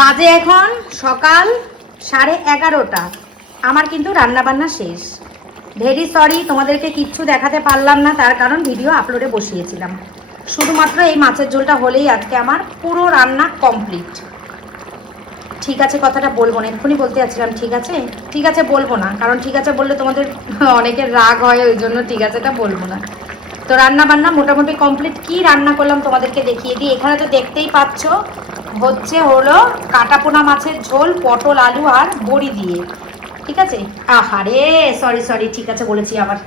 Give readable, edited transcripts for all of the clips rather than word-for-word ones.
বাজে এখন সকাল 11:30। আমার কিন্তু রান্নাবান্না শেষ। ভেরি সরি, তোমাদেরকে কিচ্ছু দেখাতে পারলাম না, তার কারণ ভিডিও আপলোডে বসিয়েছিলাম। শুধুমাত্র এই মাছের ঝোলটা হলেই আজকে আমার পুরো রান্না কমপ্লিট। ঠিক আছে কথাটা বলবো না, এক্ষুনি বলতে যাচ্ছিলাম ঠিক আছে, ঠিক আছে বলবো না, কারণ ঠিক আছে বললে তোমাদের অনেকের রাগ হয়, ওই জন্য ঠিক আছেটা বলবো না। তো রান্না বান্না মোটামুটি কমপ্লিট। কি রান্না করলাম তোমাদেরকে দেখিয়ে দিই। এখানে তো দেখতেই পাচ্ছ হলো কাটাপোনা মাছের ঝোল, পটল আলু আর বড়ি দিয়ে। ঠিক আছে, আহারে সরি সরি, ঠিক আছে বলেছি আবার।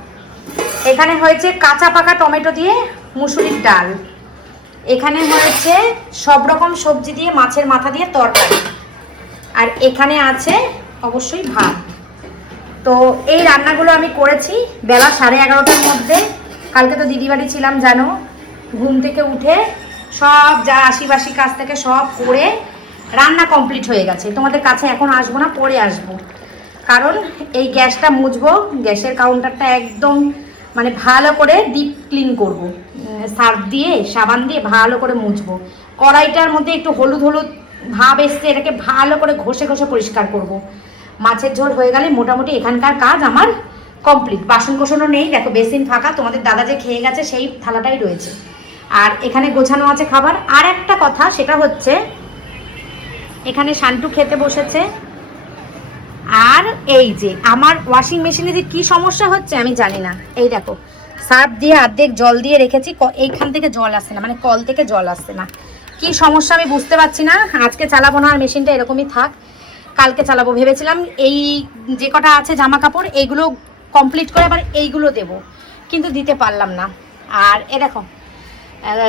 এখানে হয়েছে কাঁচা পাকা টমেটো দিয়ে মুসুরির ডাল। এখানে হয়েছে সব রকম সবজি দিয়ে মাছের মাথা দিয়ে তরকারি। আর এখানে আছে অবশ্যই ভাত। তো এই রান্নাগুলো আমি করেছি বেলা 11:30টার মধ্যে। কালকে তো দিদি বাড়ি ছিলাম জানো, ঘুম থেকে উঠে সব যা আশিবাসি কাজ থেকে সব করে রান্না কমপ্লিট হয়ে গেছে। তোমাদের কাছে এখন আসবো না, পরে আসবো, কারণ এই গ্যাসটা মুছবো। গ্যাসের কাউন্টারটা একদম মানে ভালো করে ডিপ ক্লিন করবো, সার্ফ দিয়ে সাবান দিয়ে ভালো করে মুছবো। কড়াইটার মধ্যে একটু হলুদ হলুদ ভাব এসছে, এটাকে ভালো করে ঘষে ঘষে পরিষ্কার করব। মাছের ঝোল হয়ে গেলে মোটামুটি এখানকার কাজ আমার কমপ্লিট। বাসন কোসনও নেই, দেখো বেসিন ফাঁকা, তোমাদের দাদা যে খেয়ে গেছে সেই থালাটাই রয়েছে। আর এখানে গোছানো আছে খাবার। আর একটা কথা, সেটা হচ্ছে এখানে শান্টু খেতে বসেছে। আর এই যে আমার ওয়াশিং মেশিনে যে কি সমস্যা হচ্ছে আমি জানি না। এই দেখো সার্ফ দিয়ে অর্ধেক জল দিয়ে রেখেছি, এইখান থেকে জল আসছে না, মানে কল থেকে জল আসছে না। কি সমস্যা আমি বুঝতে পারছি না। আজকে চালাবো না, আর মেশিনটা এরকমই থাক, কালকে চালাবো ভেবেছিলাম। এই যে কটা আছে জামা কাপড় এইগুলো কমপ্লিট করে আবার এইগুলো দেব, কিন্তু দিতে পারলাম না। আর এ দেখো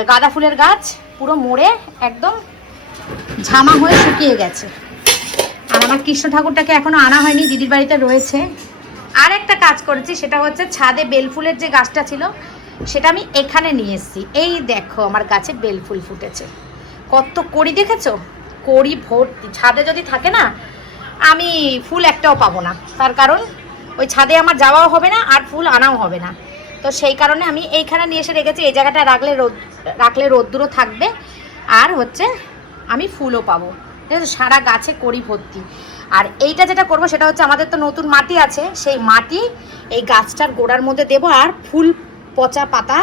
গাঁদা ফুলের গাছ পুরো মরে একদম ঝামা হয়ে শুকিয়ে গেছে। আর আমার কৃষ্ণ ঠাকুরটাকে এখনো আনা হয়নি, দিদির বাড়িতে রয়েছে। আর একটা কাজ করেছি, সেটা হচ্ছে ছাদে বেলফুলের যে গাছটা ছিল সেটা আমি এখানে নিয়ে এসেছি। এই দেখো আমার গাছে বেলফুল ফুটেছে, কত কড়ি দেখেছো, কড়ি ভর্তি। ছাদে যদি থাকে না, আমি ফুল একটাও পাবো না, তার কারণ ওই ছাদে আমার যাওয়াও হবে না আর ফুল আনাও হবে না। তো সেই কারণে আমি এইখানে নিয়ে এসে রেখেছি। এই জায়গাটা রাখলে রোদ্দুরও থাকবে, আর হচ্ছে আমি ফুলও পাবো। ঠিক আছে, সারা গাছে কড়ি ভর্তি। আর এইটা যেটা করব সেটা হচ্ছে, আমাদের তো নতুন মাটি আছে, সেই মাটি এই গাছটার গোড়ার মধ্যে দেবো। আর ফুল পচা পাতা,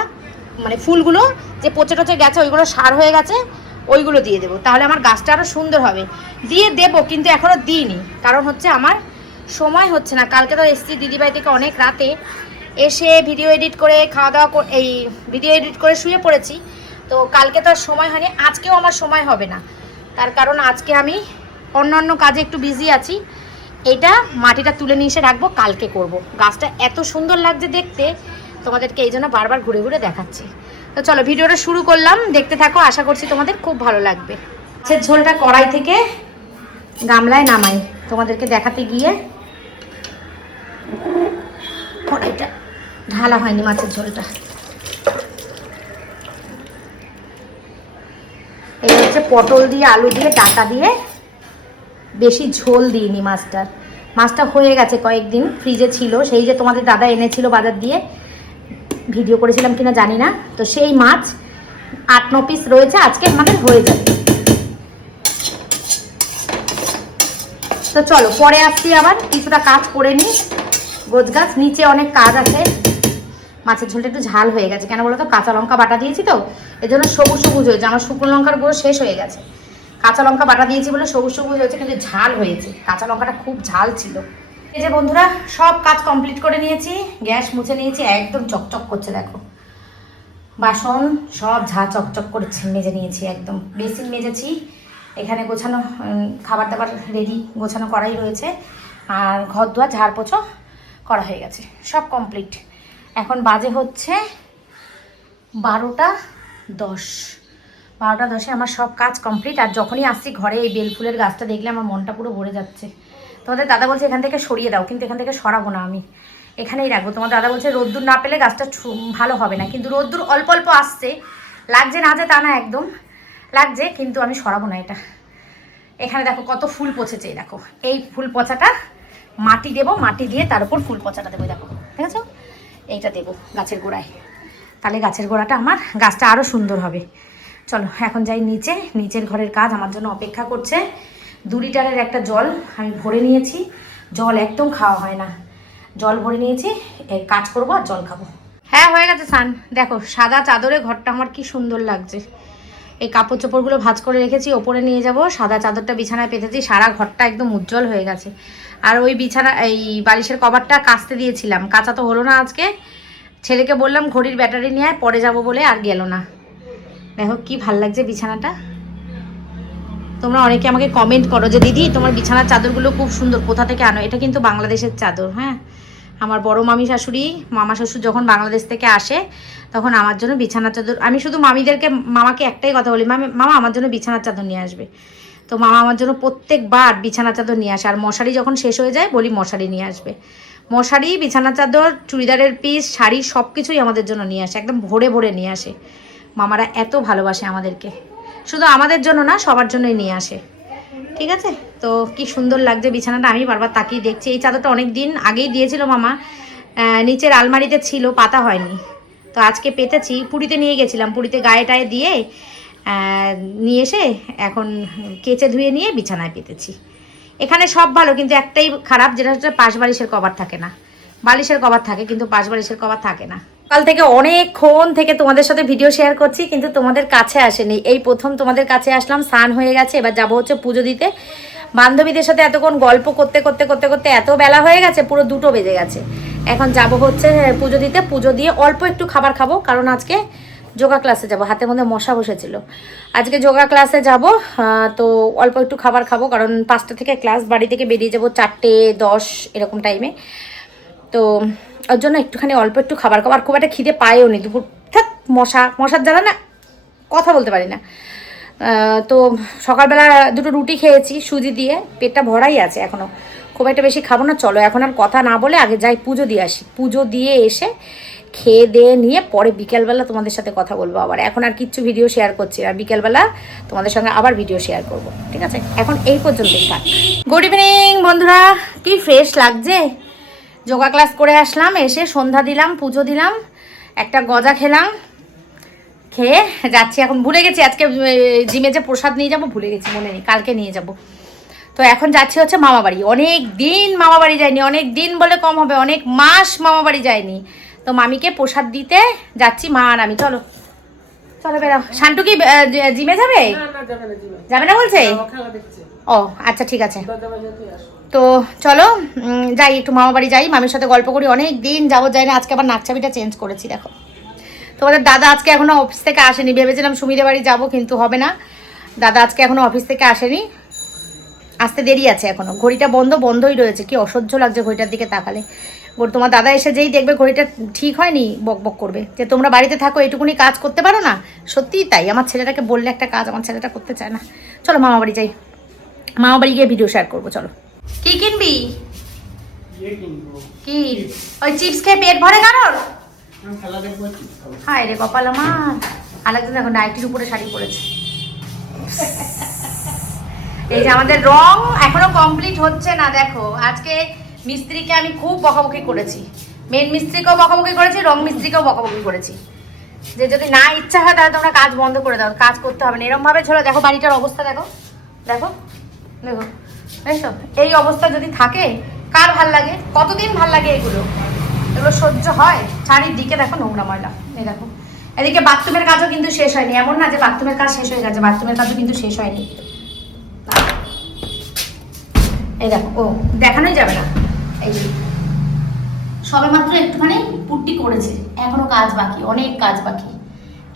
মানে ফুলগুলো যে পচে টচে গেছে ওইগুলো সার হয়ে গেছে, ওইগুলো দিয়ে দেবো। তাহলে আমার গাছটা আরও সুন্দর হবে। দিয়ে দেবো, কিন্তু এখনও দিইনি, কারণ হচ্ছে আমার সময় হচ্ছে না। কালকে তো এসছি দিদিবাড়ি থেকে অনেক রাতে, এসে ভিডিও এডিট করে খাওয়া দাওয়া এই ভিডিও এডিট করে শুয়ে পড়েছি। তো কালকে তো আর সময় হয়নি, আজকেও আমার সময় হবে না, তার কারণ আজকে আমি অন্যান্য কাজে একটু বিজি আছি। এটা মাটিটা তুলে নিয়ে এসে রাখবো, কালকে করব। গাছটা এত সুন্দর লাগছে দেখতে, তোমাদেরকে এই জন্য বারবার ঘুরে ঘুরে দেখাচ্ছি। তো চলো ভিডিওটা শুরু করলাম, দেখতে থাকো, আশা করছি তোমাদের খুব ভালো লাগবে। মাছের ঝোলটা কড়াই থেকে গামলায় নামাই তোমাদেরকে দেখাতে গিয়ে। কড়াইটা ঢালা হয়নি মাছের ঝোলটা। এই হচ্ছে পটল দিয়ে আলু দিয়ে ডাঁটা দিয়ে, বেশি ঝোল দিইনি মাছটা হয়ে গেছে কয়েকদিন ফ্রিজে ছিল, সেই যে তোমাদের দাদা এনেছিল বাজার দিয়ে, ভিডিও করেছিলাম কিনা জানি না। তো সেই মাছ 8-9 পিস রয়েছে, আজকে আমাদের হয়ে যাবে। তো চলো পরে আসছি, আবার কিছুটা কাজ করে নিই, গোছগাছ, নিচে অনেক কাজ আছে। মাছের ঝোলটা একটু ঝাল হয়ে গেছে, কেন বলো তো, কাঁচা লঙ্কা বাটা দিয়েছি তো, এই জন্য সবুজ সবুজ হয়েছে। আমার শুকনো লঙ্কার গুঁড়ো শেষ হয়ে গেছে, কাঁচা লঙ্কা বাটা দিয়েছি বলে সবুজ সবুজ হয়েছে, কিন্তু ঝাল হয়েছে। কাঁচা লঙ্কাটা খুব ঝাল ছিল। এই যে বন্ধুরা, সব কাজ কমপ্লিট করে নিয়েছি, গ্যাস মুছে নিয়েছি, একদম চকচক করছে দেখো। বাসন সব ঝা চকচক করছে, মেজে নিয়েছি, একদম বেসিন মেজেছি। এখানে গোছানো খাবার দাবার রেডি, গোছানো করাই রয়েছে। আর ঘর দুয়ার ঝাড় পোছো করা হয়ে গেছে, সব কমপ্লিট। এখন বাজে হচ্ছে 12:10। 12:10 আমার সব কাজ কমপ্লিট। আর যখনই আসছি ঘরে, এই বেলফুলের গাছটা দেখলে আমার মনটা পুরো ভরে যাচ্ছে। তোমাদের দাদা বলছে এখান থেকে সরিয়ে দাও, কিন্তু এখান থেকে সরাবো না, আমি এখানেই রাখবো। তোমার দাদা বলছে রোদ্দুর না পেলে গাছটা ভালো হবে না, কিন্তু রোদ্দুর অল্প অল্প আসছে, লাগছে না যে তা না, একদম লাগছে, কিন্তু আমি সরাবো না এটা। এখানে দেখো কত ফুল পচেছে, দেখো এই ফুল পচাটা মাটি দেবো, মাটি দিয়ে তার উপর ফুল পচাটা দেবো, দেখো ঠিক আছে, এইটা দেবো গাছের গোড়ায়, তাহলে গাছের গোড়াটা আমার গাছটা আরও সুন্দর হবে। চলো এখন যাই নিচে, নিচের ঘরের কাজ আমার জন্য অপেক্ষা করছে। 2 লিটারের একটা জল আমি ভরে নিয়েছি। জল একদম খাওয়া হয় না, জল ভরে নিয়েছি, এই কাজ করবো আর জল খাবো। হ্যাঁ হয়ে গেছে স্নান। দেখো সাদা চাদরে ঘরটা আমার কি সুন্দর লাগছে। এই কাপড় চোপড়গুলো ভাঁজ করে রেখেছি, ওপরে নিয়ে যাব। সাদা চাদরটা বিছানায় পেতেছি, সারা ঘরটা একদম উজ্জ্বল হয়ে গেছে। আর ওই বিছানা এই বালিশের কভারটা কাচতে দিয়েছিলাম, কাচা তো হলো না আজকে। ছেলেকে বললাম ঘড়ির ব্যাটারি নিয়ে আয়, পরে যাব বলে আর গেল না। দেখো কি ভাল লাগছে বিছানাটা। তোমরা অনেকে আমাকে কমেন্ট করো যে দিদি তোমার বিছানার চাদরগুলো খুব সুন্দর, কোথা থেকে আনো। এটা কিন্তু বাংলাদেশের চাদর। হ্যাঁ, আমার বড় মামি শাশুড়ি মামা শ্বশুর যখন বাংলাদেশ থেকে আসে তখন আমার জন্য বিছানার চাদর, আমি শুধু মামাকে একটাই কথা বলি, মামা আমার জন্য বিছানার চাদর নিয়ে আসবে। তো মামা আমার জন্য প্রত্যেকবার বিছানার চাদর নিয়ে আসে। আর মশারি যখন শেষ হয়ে যায় বলি মশারি নিয়ে আসবে। মশারি, বিছানার চাদর, চুড়িদারের পিস, শাড়ি সব কিছুই আমাদের জন্য নিয়ে আসে, একদম ভরে ভরে নিয়ে আসে। মামারা এত ভালোবাসে আমাদেরকে, শুধু আমাদের জন্য না সবার জন্যই নিয়ে আসে। ঠিক আছে, তো কি সুন্দর লাগছে বিছানাটা। আমি বারবার তাকিয়ে দেখছি। এই চাদরটা অনেক দিন আগেই দিয়েছিল মামা, নিচের আলমারিতে ছিল, পাতা হয়নি। তো আজকে পেতেছি, পুরীতে নিয়ে গেছিলাম, পুরীতে গায়ে টায়ে দিয়ে নিয়ে এসে এখন কেচে ধুয়ে নিয়ে বিছানায় পেতেছি। এখানে সব ভালো, কিন্তু একটাই খারাপ, যেটা হচ্ছে পাশ বালিশের কভার থাকে না। বালিশের কভার থাকে কিন্তু পাশ বালিশের কভার থাকে না। কাল থেকে অনেকক্ষণ থেকে তোমাদের সাথে ভিডিও শেয়ার করছি, কিন্তু তোমাদের কাছে আসেনি। এই প্রথম তোমাদের কাছে আসলাম। স্নান হয়ে গেছে, এবার যাবো হচ্ছে পুজো দিতে। বান্ধবীদের সাথে এতক্ষণ গল্প করতে করতে করতে করতে এত বেলা হয়ে গেছে, পুরো 2টো বেজে গেছে। এখন যাব হচ্ছে পুজো দিতে। পুজো দিয়ে অল্প একটু খাবার খাবো, কারণ আজকে যোগা ক্লাসে যাব। হাতের মধ্যে মশা বসেছিল, আজকে যোগা ক্লাসে যাব। তো অল্প একটু খাবার খাবো, কারণ 5টা থেকে ক্লাস, বাড়ি থেকে বেরিয়ে যাবো 4:10 এরকম টাইমে। তো ওর জন্য একটুখানি অল্প একটু খাবার খাবার, খুব একটা খিদে পায়ও নি দুপুর। মশার জ্বালা না, কথা বলতে পারি না। তো সকালবেলা 2টো রুটি খেয়েছি সুজি দিয়ে, পেটটা ভরাই আছে এখনও, খুব একটা বেশি খাবো না। চলো এখন আর কথা না বলে আগে যাই পুজো দিয়ে আসি। পুজো দিয়ে এসে খেয়ে দিয়ে নিয়ে পরে বিকেলবেলা তোমাদের সাথে কথা বলবো আবার। এখন আর কিচ্ছু ভিডিও শেয়ার করছি না, বিকেলবেলা তোমাদের সঙ্গে আবার ভিডিও শেয়ার করব। ঠিক আছে, এখন এই পর্যন্তই থাক। গুড ইভিনিং বন্ধুরা, কি ফ্রেশ লাগছে। যোগা ক্লাস করে আসলাম, এসে সন্ধ্যা দিলাম, পুজো দিলাম, একটা গজা খেলাম, খেয়ে যাচ্ছি। এখন ভুলে গেছি আজকে জিমে যে প্রসাদ নিয়ে যাব, ভুলে গেছি, মনে নেই, কালকে নিয়ে যাব। তো এখন যাচ্ছি হচ্ছে মামা বাড়ি। অনেক দিন মামা বাড়ি যায়নি, অনেক দিন বলে কম হবে, অনেক মাস মামা বাড়ি যায়নি। তো মামিকে প্রসাদ দিতে যাচ্ছি, মা আর আমি। চলো চলো বেরাও। শান্টু কি জিমে যাবে? যাবে না বলছে? ও আচ্ছা ঠিক আছে, তো চলো যাই, একটু মামা বাড়ি যাই, মামির সাথে গল্প করি। অনেক দিন যাবো যাই না, আজকে আবার নাকচাবিটা চেঞ্জ করেছি। দেখো তোমাদের দাদা আজকে এখনো অফিস থেকে আসেনি, ভেবেছিলাম সুমিদের বাড়ি যাবো, কিন্তু হবে না। দাদা আজকে এখনো অফিস থেকে আসেনি, আসতে দেরি আছে এখনো। ঘড়িটা বন্ধই রয়েছে, কি অসহ্য লাগছে ঘড়িটার দিকে তাকালে। তোমার দাদা এসে যেই দেখবে ঘড়িটা ঠিক হয়নি, বক বক করবে যে তোমরা বাড়িতে থাকো, এইটুকুনি কাজ করতে পারো না। সত্যিই তাই, আমার ছেলেটাকে বললে একটা কাজ আমার ছেলেটা করতে চায় না। চলো মামা বাড়ি যাই, মামা বাড়ি গিয়ে ভিডিও শেয়ার করবো। চলো। কি কিনবি? কি ওই চিপস খেয়ে পেট ভরে কারোর? হায় রে কপাল আমার। আরেকজন দেখো নাইটির উপরে শাড়ি পরেছে। এই যে আমাদের রং এখনো কমপ্লিট হচ্ছে না। দেখো আজকে মিস্ত্রিকে আমি খুব বকাবকি করেছি, মেন মিস্ত্রিকেও বকাবকি করেছি, রং মিস্ত্রিকেও বকাবকি করেছি, যে যদি না ইচ্ছা হয় তাহলে তোমরা কাজ বন্ধ করে দাও, কাজ করতে হবে না। এরকম ভাবে ছিল। দেখো বাড়িটার অবস্থা, দেখো দেখো দেখো, বুঝছো? এই অবস্থা যদি থাকে কার ভাল লাগে? কতদিন ভাল লাগে এগুলো? এগুলো সহ্য হয়? চারিদিকে দেখো নোংরা ময়লা। এই দেখো এদিকে বাথরুমের কাজও কিন্তু শেষ হয়নি। এমন না যে বাথরুমের কাজ শেষ হয়ে গেছে, বাথরুমের কাজও কিন্তু শেষ হয়নি। এই দেখো, ও দেখানোই যাবে না। এই যে সবে মাত্র একটুখানি পুট্টি করেছে, এখনো কাজ বাকি, অনেক কাজ বাকি,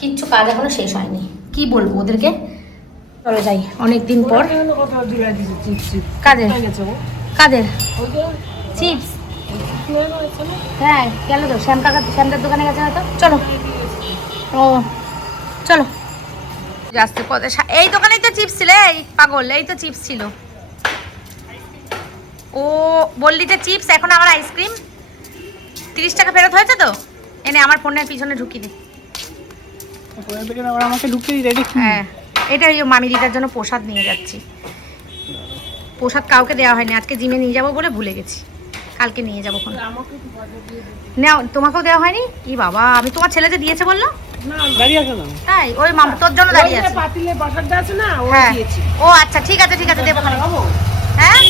কিচ্ছু কাজ এখনো শেষ হয়নি। কি বলবো ওদেরকে? চলো যাই, অনেকদিন পর। কাদের কাদের চিপস? হ্যাঁ গেল তো, শ্যামদার দোকানে গেছে হয়তো। চলো। ও চলো আসতে কত, এই দোকানেই তো চিপস ছিল। এই পাগল, এই তো চিপস ছিল। ও বললি যে চিপস, এখন আমার আইসক্রিম 30 টাকা ফেরত হয়েছে তো। এনে আমার ফোনের পিছনে ঢুকিয়ে দে। হ্যাঁ এটা ওই মামিদিটার জন্য প্রসাদ নিয়ে যাচ্ছি। প্রসাদ কাউকে দেওয়া হয়নি, আজকে জিমে নিয়ে যাবো বলে ভুলে গেছি। কালকে নিয়ে যাবো। নাও, তোমাকেও দেওয়া হয়নি? কি বাবা, আমি তোমার ছেলে যে দিয়েছে বললো। তাই ওই তোর জন্য দাঁড়িয়ে আছে। হ্যাঁ ও আচ্ছা, ঠিক আছে ঠিক আছে, দেবো। হ্যাঁ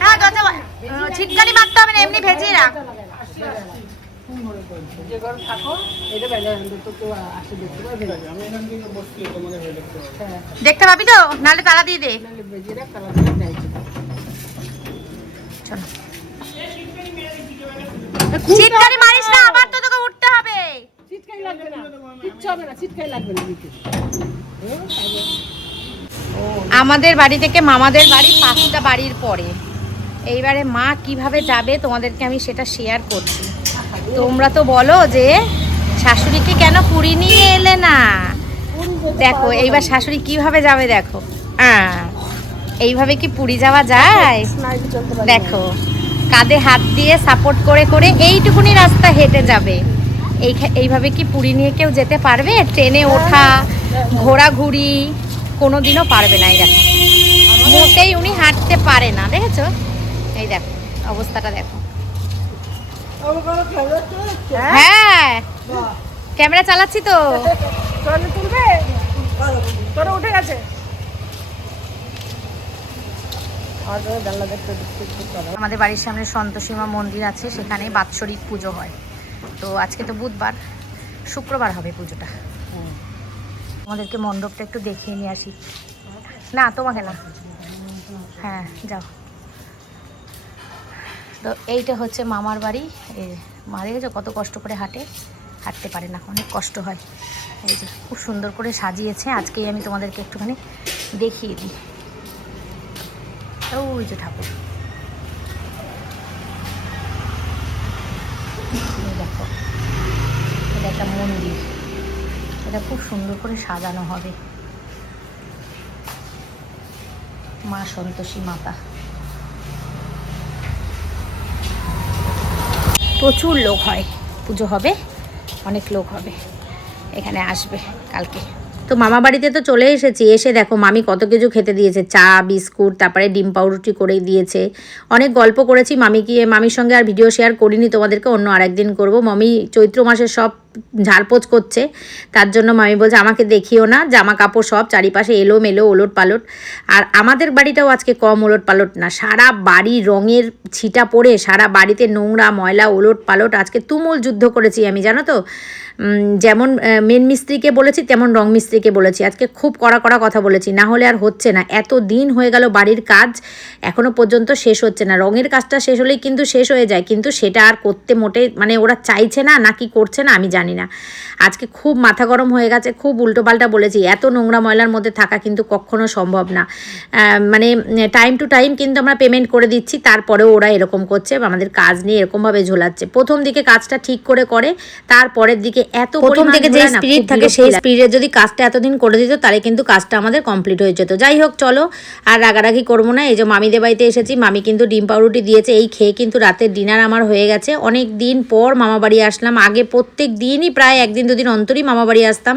হ্যাঁ, ছিটকানি মারতে হবে না, এমনি ভেজিয়ে রাখ। দেখতে পাবি তো, নাহলে তালা দিয়ে দে। ছিটকানি মারিস না, আবার তো তোকে উঠতে হবে। আমাদের বাড়ি থেকে মামাদের বাড়ি 5টা বাড়ির পরে। এইবারে মা কিভাবে যাবে তোমাদেরকে আমি সেটা শেয়ার করছি। তোমরা তো বলো যে শাশুড়িকে কেন পুরী নিয়ে এলে না। দেখো এইবার শাশুড়ি কিভাবে যাবে, দেখো এইভাবে কি পুরী যাওয়া যায়? দেখো কাঁধে হাত দিয়ে সাপোর্ট করে করে এইটুকুনি রাস্তা হেঁটে যাবে। এইভাবে কি পুরী নিয়ে কেউ যেতে পারবে? ট্রেনে ওঠা, ঘোরাঘুরি কোনোদিনও পারবে না। এই দেখো মোটেই উনি হাঁটতে পারে না, দেখেছো? এই দেখো অবস্থাটা দেখো। হ্যাঁ ক্যামেরা চালাচ্ছি তো। উঠে গেছে। আমাদের বাড়ির সামনে সন্তোষীমা মন্দির আছে, সেখানে বাৎসরিক পুজো হয়। তো আজকে তো বুধবার, শুক্রবার হবে পুজোটা। আমাদেরকে মণ্ডপটা একটু দেখিয়ে নিয়ে আসি। না তোমাকে না, হ্যাঁ যাও। তো এইটা হচ্ছে মামার বাড়ি। মা দেখেছো কত কষ্ট করে হাঁটতে পারে না, অনেক কষ্ট হয়। এই যে খুব সুন্দর করে সাজিয়েছে, আজকেই আমি তোমাদেরকে একটুখানি দেখিয়ে দিই। ওই যে ঠাকুর, দেখো এটা একটা মন্দির, এটা খুব সুন্দর করে সাজানো হবে। মা সন্তোষী মাতা। প্রচুর লোক হয়, পুজো হবে, অনেক লোক হবে, এখানে আসবে কালকে। তো মামা বাড়িতে তো চলে এসেছি। এসে দেখো মামি কত কিছু খেতে দিয়েছে, চা বিস্কুট, তারপরে ডিম পাউরুটি করে দিয়েছে। অনেক গল্প করেছি মামির সঙ্গে, আর ভিডিও শেয়ার করিনি তোমাদেরকে, অন্য আরেকদিন করব। মামি চৈত্র মাসে সব ঝাড়পোছ করছে, তার জন্য মামি বলছে আমাকে দেখিও না, জামা কাপড় সব চারিপাশে এলোমেলো ওলট পালট। আর আমাদের বাড়িটাও আজকে কম ওলট পালট না, সারা বাড়ি রঙের ছিটা পড়ে, সারা বাড়িতে নোংরা ময়লা ওলট পালট। আজকে তুমুল যুদ্ধ করেছি আমি, জানো তো। যেমন মেন মিস্ত্রিকে বলেছি তেমন রং মিস্ত্রিকে বলেছি, আজকে খুব কড়া কথা বলেছি, না হলে আর হচ্ছে না। এত দিন হয়ে গেল বাড়ির কাজ এখনও পর্যন্ত শেষ হচ্ছে না। রঙের কাজটা শেষ হলেই কিন্তু শেষ হয়ে যায়, কিন্তু সেটা আর করতে মোটেই মানে ওরা চাইছে না, নাকি করছে না আমি জানি না। আজকে খুব মাথা গরম হয়ে গেছে, খুব উল্টোপাল্টা বলেছি। এত নোংরা ময়লার মধ্যে থাকা কিন্তু কখনো সম্ভব না। মানে টাইম টু টাইম কিন্তু আমরা পেমেন্ট করে দিচ্ছি, তারপরেও ওরা এরকম করছে, আমাদের কাজ নিয়ে এরকমভাবে ঝোলাচ্ছে। প্রথম দিকে কাজটা ঠিক করে তারপরের দিকে এত প্রথম থেকে যে স্পিরিট থাকে সেই স্পিরিটে যদি কাজটা এতদিন করে দিত তাহলে কিন্তু কাজটা আমাদের কমপ্লিট হয়ে যেত। যাই হোক চলো আর রাগারাগি করবো না। এই যে মামিদের বাড়িতে এসেছি, মামি কিন্তু ডিম পাউরুটি দিয়েছে, এই খেয়ে কিন্তু রাতের ডিনার আমার হয়ে গেছে। অনেক দিন পর মামা বাড়ি আসলাম। আগে প্রত্যেক দিনই প্রায় একদিন দুদিন অন্তরই মামা বাড়ি আসতাম,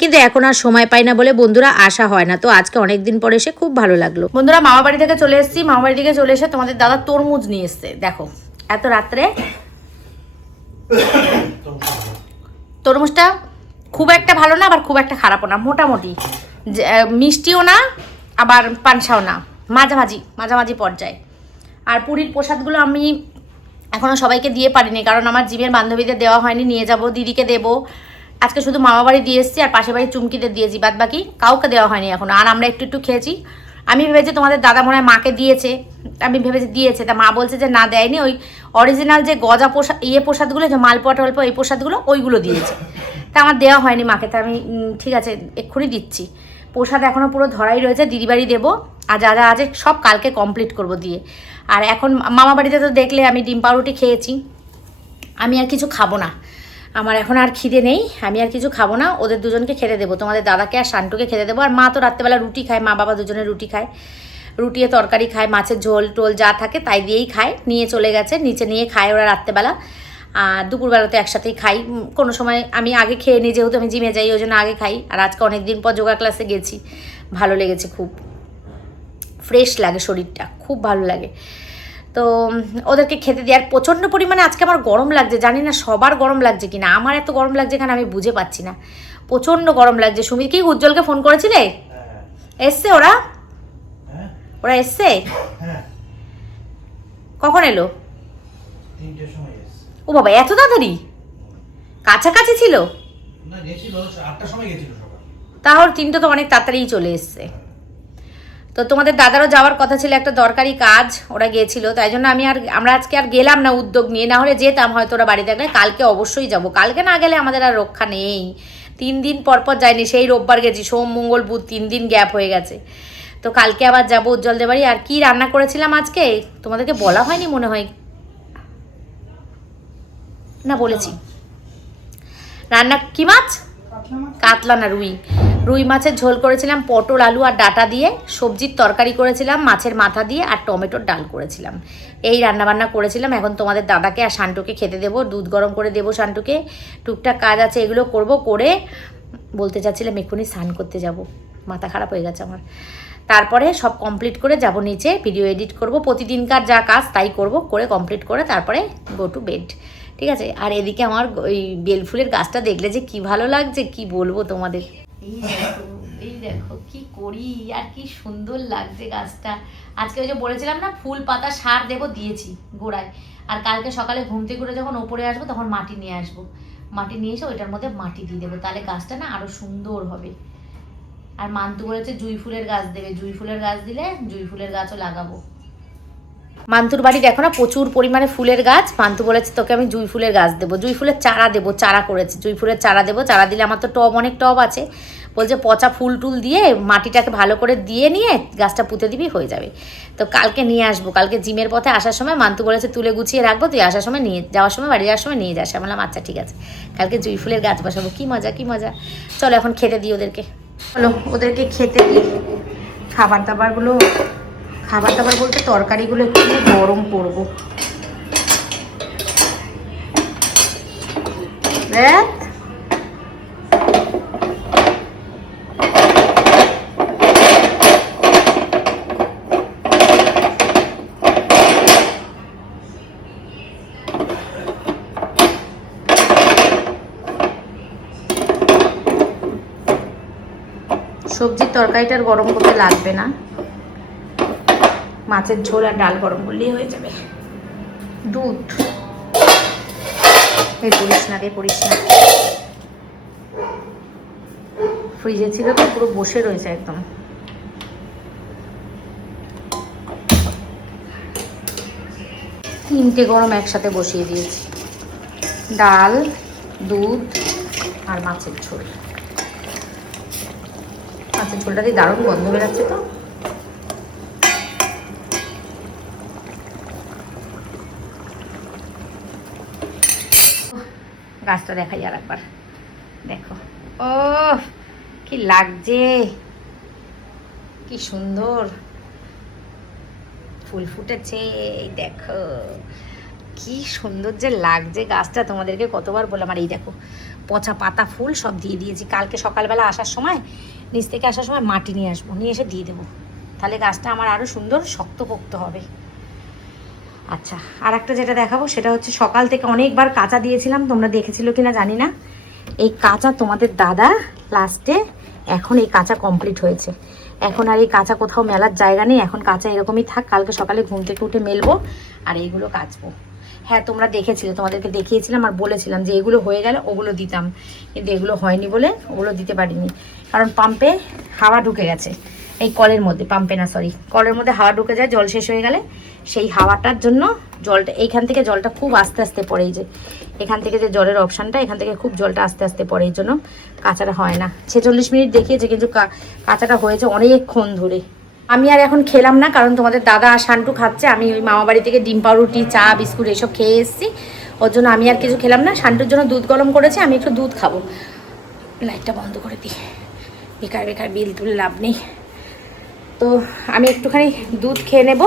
কিন্তু এখন আর সময় পাই না বলে বন্ধুরা আসা হয় না। তো আজকে অনেক দিন পর এসে খুব ভালো লাগলো। বন্ধুরা মামা বাড়ি থেকে চলে এসেছি, মামা বাড়ি থেকে চলে এসে তোমাদের দাদা তরমুজ নিয়ে এসছে। দেখো এত রাত্রে তরমুজটা খুব একটা ভালো না, আবার খুব একটা খারাপও না, মোটামুটি, মিষ্টিও না আবার পানসাও না, মাঝামাঝি পর্যায়ে। আর পুরীর প্রসাদগুলো আমি এখনও সবাইকে দিয়ে পারিনি, কারণ আমার জিমের বান্ধবীদের দেওয়া হয়নি, নিয়ে যাব, দিদিকে দেবো। আজকে শুধু মামা বাড়ি দিয়ে এসেছি আর পাশের বাড়ি চুমকিদের দিয়েছি, বাদ বাকি কাউকে দেওয়া হয়নি এখনও। আর আমরা একটু খেয়েছি। আমি ভেবেছি তোমাদের দাদা মনে হয় মাকে দিয়েছে, আমি ভেবেছি দিয়েছে, তা মা বলছে যে না দেয়নি, ওই অরিজিনাল যে গজা প্রসাদ প্রসাদগুলো, যে মালপোয়া টলপোয়া এই প্রসাদগুলো ওইগুলো দিয়েছে, তা আমার দেওয়া হয়নি মাকে। তা আমি ঠিক আছে এক্ষুনি দিচ্ছি। প্রসাদ এখনও পুরো ধরাই রয়েছে, দিদি বাড়ি দেবো, আর যা যা আছে সব কালকে কমপ্লিট করব দিয়ে। আর এখন মামা বাড়িতে তো দেখলে আমি ডিম পাউরুটি খেয়েছি, আমি আর কিছু খাবো না, আমার এখন আর খিদে নেই, আমি আর কিছু খাবো না। ওদের দুজনকে খেতে দেবো, তোমাদের দাদাকে আর শান্টুকে খেতে দেবো। আর মা তো রাত্রেবেলা রুটি খায়, মা বাবা দুজনে রুটি খায়, রুটিয়ে তরকারি খায়, মাছের ঝোল টোল যা থাকে তাই দিয়েই খায়, নিয়ে চলে গেছে নিচে, নিয়ে খায় ওরা রাত্রেবেলা। আর দুপুরবেলাতে একসাথেই খাই, কোনো সময় আমি আগে খেয়ে নিই, যেহেতু আমি জিমে যাই ওই জন্য আগে খাই। আর আজকে অনেক দিন পর যোগা ক্লাসে গেছি, ভালো লেগেছে, খুব ফ্রেশ লাগে শরীরটা, খুব ভালো লাগে। তো ওদেরকে খেতে দিই। আর প্রচণ্ড পরিমাণে আজকে আমার গরম লাগছে, জানি না সবার গরম লাগছে কিনা, আমার এত গরম লাগছে কেন আমি বুঝে পাচ্ছি না, প্রচণ্ড গরম লাগছে। সুমিত কি উজ্জ্বলকে ফোন করেছিলে? এসছে ওরা? ওরা এসছে? কখন এলো? ও বাবা, এত তাড়াতাড়ি? কাছাকাছি ছিল? তাহলে 3টে তো অনেক তাড়াতাড়িই চলে এসছে। তো তোমাদের দাদারও যাওয়ার কথা ছিল, একটা দরকারি কাজ, ওরা গিয়েছিল, তাই জন্য আমরা আজকে আর গেলাম না উদ্যোগ নিয়ে, না হলে যেতাম হয়তো ওরা বাড়ি থাকলে। কালকে অবশ্যই যাব, কালকে না গেলে আমাদের আর রক্ষা নেই। 3 দিন পর যাইনি, সেই রোববার গেছি, সোম মঙ্গল বুধ 3 দিন গ্যাপ হয়ে গেছে। তো কালকে আবার যাবো উজ্জ্বলদের বাড়ি। আর কি রান্না করেছিলাম আজকে তোমাদেরকে বলা হয়নি মনে হয়, না বলেছি? রান্না কি মাছ? কাতলা না রুই মাছের ঝোল করেছিলাম, পটল আলু আর ডাটা দিয়ে। সবজির তরকারি করেছিলাম মাছের মাথা দিয়ে, আর টমেটোর ডাল করেছিলাম। এই রান্নাবান্না করেছিলাম। এখন তোমাদের দাদাকে আর শান্টুকে খেতে দেবো, দুধ গরম করে দেবো শান্টুকে। টুকটাক কাজ আছে, এগুলো করব। করে বলতে চাচ্ছিলাম এক্ষুনি স্নান করতে যাব, মাথা খারাপ হয়ে গেছে আমার। তারপরে সব কমপ্লিট করে যাব নিচে, ভিডিও এডিট করব, প্রতিদিনকার যা কাজ তাই করব, করে কমপ্লিট করে তারপরে গো টু বেড, ঠিক আছে? আর এদিকে আমার ওই বেলফুলের গাছটা দেখলে যে কি ভালো লাগছে, কি বলবো তোমাদের। এই দেখো কি করি, আর কি সুন্দর লাগছে গাছটা। আজকে ওই যে বলেছিলাম না ফুল পাতা সার দেবো, দিয়েছি গোড়ায়। আর কালকে সকালে ঘুম থেকে করে যখন ওপরে আসবো তখন মাটি নিয়ে আসবো, মাটি নিয়ে এসে ওইটার মধ্যে মাটি দিয়ে দেবো, তাহলে গাছটা না আরো সুন্দর হবে। আর মান্তু বলেছে জুঁই ফুলের গাছ দেবে, জুঁই ফুলের গাছ দিলে জুঁই ফুলের গাছও লাগাবো। মান্তুর বাড়ি দেখো না প্রচুর পরিমাণে ফুলের গাছ। মান্তু বলেছে তোকে আমি জুঁই ফুলের গাছ দেবো, জুঁই ফুলের চারা দেবো, চারা করেছে, জুঁই ফুলের চারা দেবো। চারা দিলে আমার তো অনেক টব আছে, বলছে পচা ফুল টুল দিয়ে মাটিটাকে ভালো করে দিয়ে নিয়ে গাছটা পুঁতে দিবি, হয়ে যাবে। তো কালকে নিয়ে আসবো, কালকে জিমের পথে আসার সময় মান্তু বলেছে তুলে গুছিয়ে রাখবো, তুই আসার সময় নিয়ে যাওয়ার সময়, বাড়ি যাওয়ার সময় নিয়ে যাস। আমি বললাম আচ্ছা ঠিক আছে, কালকে জুঁই ফুলের গাছ বসাবো। কি মজা কি মজা। চলো এখন খেতে দিই ওদেরকে, চলো ওদেরকে খেতে দিই। খাবার দাবার বলতে তরকারিগুলো একটু গরম করবো। সবজির তরকারিটার গরম করতে লাগবে না, মাছের ঝোল আর ডাল গরম করলেই হয়ে যাবে। দুধ পড়িস না রে, পড়িস না, ফ্রিজে ছিল তো পুরো বসে রয়েছে একদম। তিনটে গরম একসাথে বসিয়ে দিয়েছি, ডাল, দুধ আর মাছের ঝোল। মাছের ঝোলটা দিয়ে দারুণ গন্ধ বেরাচ্ছে তো। গাছটা দেখাই আর একবার, দেখো ও কি লাগছে, কি সুন্দর ফুল ফুটেছে, দেখো কি সুন্দর যে লাগছে গাছটা। তোমাদেরকে কতবার বললাম। আর এই দেখো পচা পাতা ফুল সব দিয়ে দিয়েছি। কালকে সকালবেলা আসার সময়, নিচ থেকে আসার সময় মাটি নিয়ে আসবো, নিয়ে এসে দিয়ে দেবো, তাহলে গাছটা আমার আরও সুন্দর শক্তপোক্ত হবে। আচ্ছা, আর একটা যেটা দেখাবো সেটা হচ্ছে সকাল থেকে অনেকবার কাঁচা দিয়েছিলাম, তোমরা দেখেছিল কিনা জানি না। এই কাঁচা তোমাদের দাদা লাস্টে এখন এই কাঁচা কমপ্লিট হয়েছে। এখন আর এই কাঁচা কোথাও মেলার জায়গা নেই, এখন কাঁচা এরকমই থাক। কালকে সকালে ঘুম থেকে উঠে মেলবো আর এইগুলো কাচবো। হ্যাঁ তোমরা দেখেছিলে, তোমাদেরকে দেখিয়েছিলাম আর বলেছিলাম যে এগুলো হয়ে গেলে ওগুলো দিতাম, কিন্তু এগুলো হয়নি বলে ওগুলো দিতে পারিনি, কারণ পাম্পে হাওয়া ঢুকে গেছে। এই কলের মধ্যে, পাম্পে না সরি, কলের মধ্যে হাওয়া ঢুকে যায় জল শেষ হয়ে গেলে, সেই হাওয়াটার জন্য জলটা এইখান থেকে জলটা খুব আস্তে আস্তে পড়ে। এই যে এখান থেকে যে জলের অপশানটা, এখান থেকে খুব জলটা আস্তে আস্তে পড়ে, এই জন্য কাঁচাটা হয় না। 46 মিনিট দেখিয়েছে কিন্তু কাঁচাটা হয়েছে অনেকক্ষণ ধরে। আমি আর এখন খেলাম না, কারণ তোমাদের দাদা আর শান্টু খাচ্ছে। আমি ওই মামা বাড়ি থেকে ডিম পাউরুটি, চা, বিস্কুট এসব খেয়ে এসেছি, ওর জন্য আমি আর কিছু খেলাম না। শান্টুর জন্য দুধ গরম করেছি, আমি একটু দুধ খাবো। লাইটটা বন্ধ করে দিই, বেকার বেকার বিল তুলে লাভ নেই। তো আমি একটুখানি দুধ খেয়ে নেব,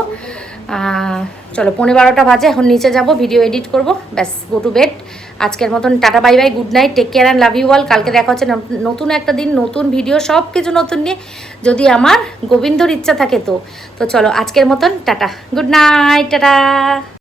চলো 11:15 বাজে, এখন নিচে যাব, ভিডিও এডিট করব, ব্যাস গো টু বেড। আজকের মতন tata bye bye, good night, take care and love you all. কালকে দেখা হচ্ছে নতুন একটা দিন, নতুন ভিডিও, সব কিছু নতুন নিয়ে, যদি আমার গোবিন্দর ইচ্ছা থাকে তো। তো চলো আজকের মতন টাটা, গুড নাইট, টাটা।